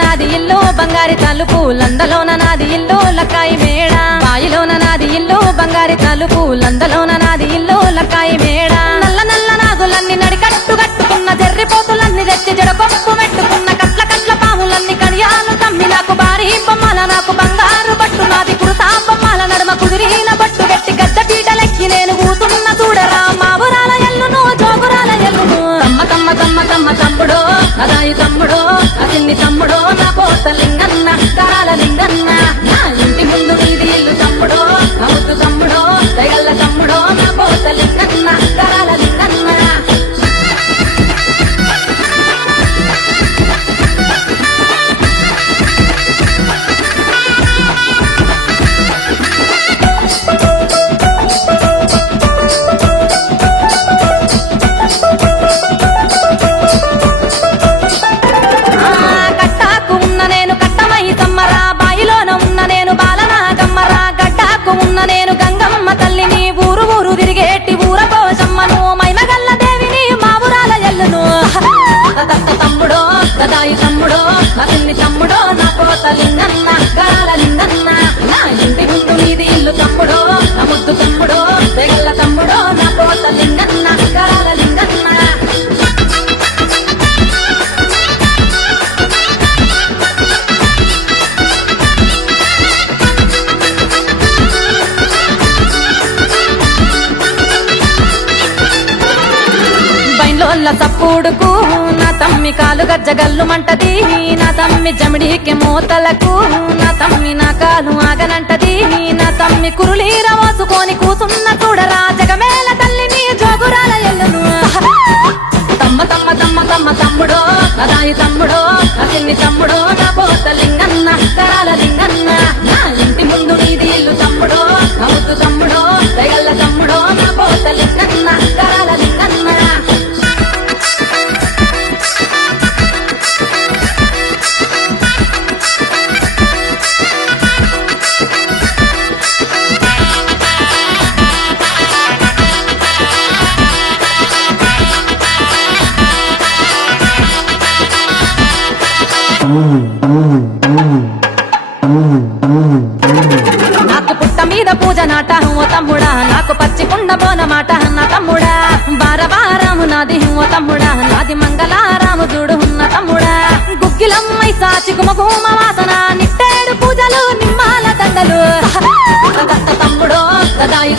నాది ఇల్లు బంగారి తలుపు లందలోన నాది ఇల్లు లక్కాయి మేడ బాయిలోన నాది ఇల్లు బంగారి తలుపు లందలోన నాది ఇల్లు లక్కాయి మేడ నల్ల నల్ల నాగులన్నీ నడికట్టు కట్టుకున్న జర్రిపోతులన్నీ తెచ్చి జడకొప్పు మెట్టుకున్న కట్ల కట్ల పాములన్నీ కడియాలు తమ్మి నాకు భారీ బొమ్మల నాకు బంగారు బట్టు నాది కురుసా బొమ్మల నడుమ కుదిరిన బట్టు గట్టి గడ్డ పీటలెక్కి నేను కూతున్న చూడరా మావురాల ఎల్లును జోగురాల ఎల్లును తమ్మ తమ్మ తమ్మ తమ్మ తమ్ముడో అదాయి తమ్ముడో అసిన్ని తమ్ముడో నా పోత లింగన్న కరాల లింగన్న నా ఇంటి ముందు నీది ఇల్లు తమ్ముడో అవుతు తమ్ముడో దయగల్ల తమ్ముడో నా పోత లింగన్న కరాల లింగన్న కట్టాకు ఉన్న నేను కట్టమై తమ్మరా బాయిలోన ఉన్న నేను బాలనాగమ్మరా గడ్డాకు ఉన్న నేను గంగమ్మ తల్లిని ఊరు ఊరు తిరిగేటి ఊర పోషమ్మను మైమగల్ల దేవిని మావురాల ఎల్లును తమ్ముడో గదాయి తమ్ముడో అసిన్ని తమ్ముడో నా పోత లింగన్న కరాల లింగన్న నా ఇంటి ముందు నీది ఇల్లు తమ్ముడో నా ముద్దు తమ్ముడో తెగల్ల తమ్ముడో నా పోత లింగన్న కరాల లింగన్న బైండ్లోళ్ళ సప్పుడుకు నా తమ్మి కాలు గజ్జగల్లు మంటది నా తమ్మి జమిడికి మూతలకు నా తమ్మి నా కాలు ఆగనంటది నా తమ్మి కురులీర మోసుకొని కూసున్న చూడరా జగమేల తల్లిని జోగురాల ఎల్లును తమ్మ తమ్మ తమ్మ తమ్మ తమ్ముడో అదాయి తమ్ముడో అసిన్ని తమ్ముడో నా పోత లింగన్న కరాల లింగన్న నా ఇంటి ముందు నీది ఇల్లు తమ్ముడో అవుతు తమ్ముడో దయగల్ల తమ్ముడో నా పోత లింగన్న కరాల లింగన్న నాకు పుట్ట మీద పూజ నాట ఓ తమ్ముడా నాకు పచ్చి కుండ బోనమాట నా తమ్ముడా బారబారాము నాది ఓ తమ్ముడా నాది మంగళారాము చూడు ఉన్న తమ్ముడా గుగ్గిలమ్మై సాచి గుమగుమ వాసన నిట్టేడు పూజలు నిమ్మాల దండలు తమ్ముడో గదాయి